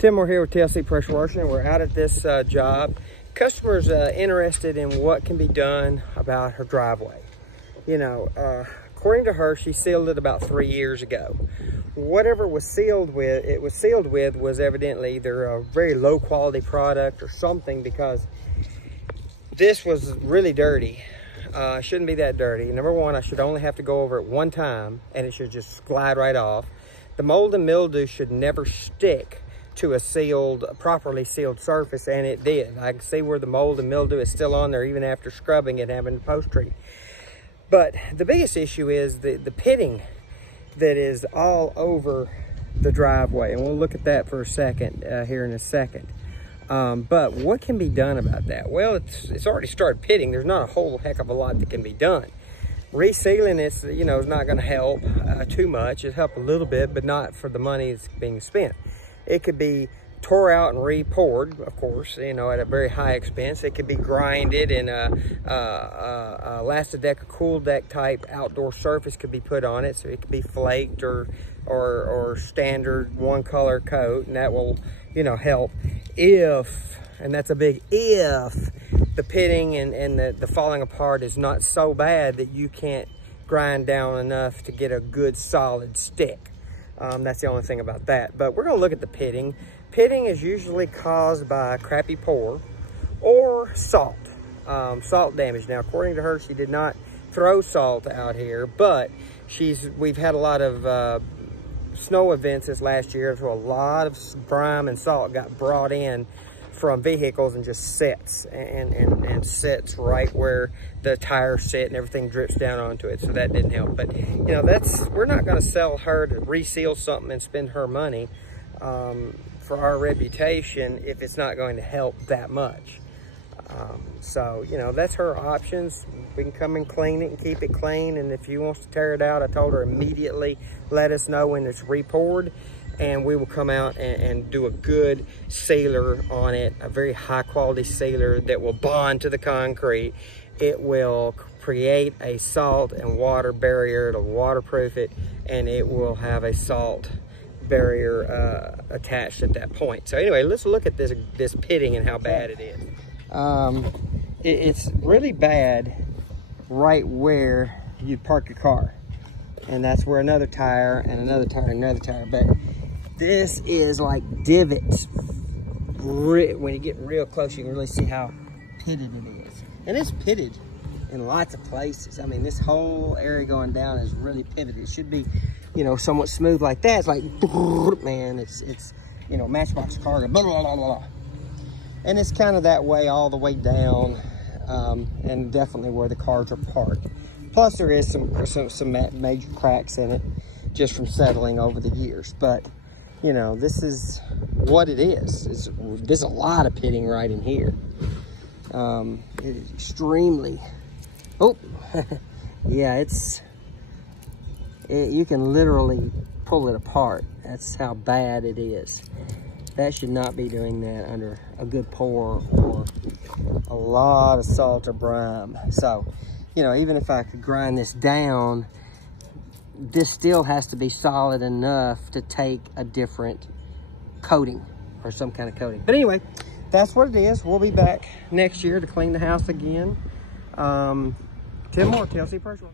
Tim, we're here with TLC Pressure Washing, and we're out at this job. Customer's interested in what can be done about her driveway. You know, according to her, she sealed it about 3 years ago. Whatever it was sealed with was evidently either a very low quality product or something, because this was really dirty. Shouldn't be that dirty. Number one, I should only have to go over it one time and it should just glide right off. The mold and mildew should never stick to a properly sealed surface, and it did. I can see where the mold and mildew is still on there even after scrubbing it and having the post treat. But the biggest issue is the pitting that is all over the driveway, and we'll look at that for a second here in a second. But what can be done about that? Well, it's already started pitting. There's not a whole heck of a lot that can be done. Resealing it, you know, is not going to help too much. It'll help a little bit, but not for the money that's being spent. It could be tore out and re-poured, of course, you know, at a very high expense. It could be grinded, and a Lastideck or Cool Deck type outdoor surface could be put on it. So it could be flaked or standard one color coat, and that will, you know, help if, and that's a big if, the pitting and the falling apart is not so bad that you can't grind down enough to get a good solid stick. That's the only thing about that. But we're going to look at the pitting. Pitting is usually caused by a crappy pour or salt, salt damage. Now, according to her, she did not throw salt out here, but we've had a lot of snow events this last year, so a lot of grime and salt got brought in from vehicles and just sits and sits right where the tires sit, and everything drips down onto it. So that didn't help. But you know, we're not going to sell her to reseal something and spend her money for our reputation if it's not going to help that much. So you know, that's her options. We can come and clean it and keep it clean, and if she wants to tear it out, I told her immediately let us know when it's re-poured, and we will come out and do a good sealer on it, a very high quality sealer that will bond to the concrete. It will create a salt and water barrier. It'll waterproof it, and it will have a salt barrier attached at that point. So anyway, let's look at this pitting and how bad it is. It's really bad right where you park your car, and that's where another tire and another tire and another tire. But this is like divots. When you get real close, you can really see how pitted it is. And it's pitted in lots of places. I mean, this whole area going down is really pitted. It should be, you know, somewhat smooth like that. It's like, man, it's you know, Matchbox car, blah, blah, blah, blah. And it's kind of that way all the way down, and definitely where the cars are parked. Plus, there is some major cracks in it just from settling over the years. But you know, this is what it is. There's a lot of pitting right in here. It is extremely, yeah, you can literally pull it apart. That's how bad it is. That should not be doing that under a good pour or a lot of salt or brine. So, you know, even if I could grind this down, this still has to be solid enough to take a different coating or some kind of coating. But anyway, that's what it is. We'll be back next year to clean the house again. Tim Moore, TLC Pressure.